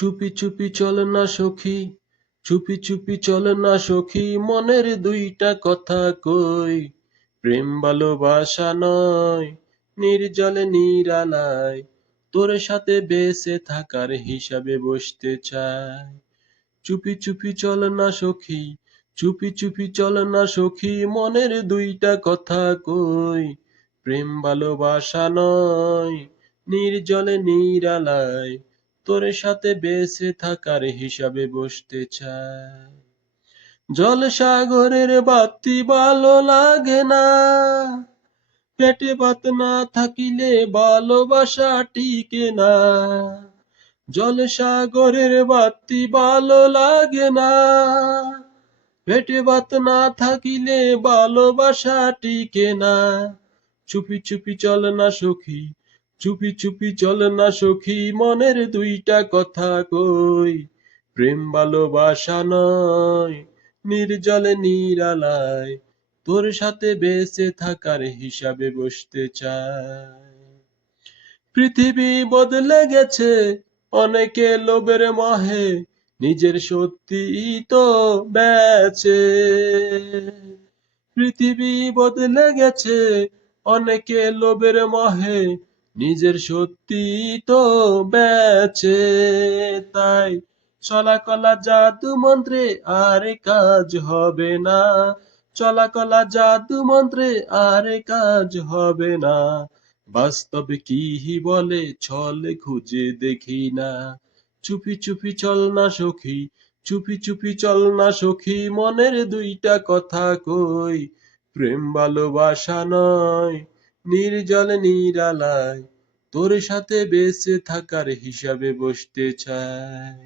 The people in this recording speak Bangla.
চুপি চুপি চল না সখী, চুপি চুপি চল না সখী, মনের দুইটা কথা কই। প্রেম ভালোবাসা নয়, নির্জলে নিরালায়, তোর সাথে বেঁচে থাকার হিসাবে বসতে চাই। চুপি চুপি চল না সখী, চুপি চুপি চল না সখী, মনের দুইটা কথা কই। প্রেম ভালোবাসা নয়, নির্জলে নিরালায়, তোর সাথে বেঁচে থাকার হিসাবে বসতে চাই। জল সাগরের বাতি ভালো লাগে না, পেটে ভাত না থাকিলে ভালোবাসা টিকে না। জল সাগরের বাতি ভালো লাগে না, পেটে ভাত না থাকিলে ভালোবাসা টিকে না। চুপি চুপি চল না সখী, চুপি চুপি চল না সখী, মনের দুইটা কথা কই। প্রেম ভালোবাসা নয়, নির্জলে নিরালায়, তোর সাথে বেঁচে থাকার হিসাবে বসতে চাই। পৃথিবী বদলে গেছে, অনেকে লোভের মোহে নিজের সত্যি তো বেচে। পৃথিবী বদলে গেছে, অনেকে লোভের মোহে নিজের সত্যি তো বেচে। তাই চলা কলা জাদু মন্ত্রে আর কাজ হবে না, চলা কলা জাদু মন্ত্রে আর কাজ হবে না। বাস্তবে কি বলে ছলে খুঁজে দেখি না। চুপি চুপি চল না সখী, চুপি চুপি চল না সখী, মনের দুইটা কথা কই। প্রেম ভালোবাসা নয়, নির্জলে নিরালায়, তোর সাথে বেঁচে থাকার হিসাবে বসতে চাই।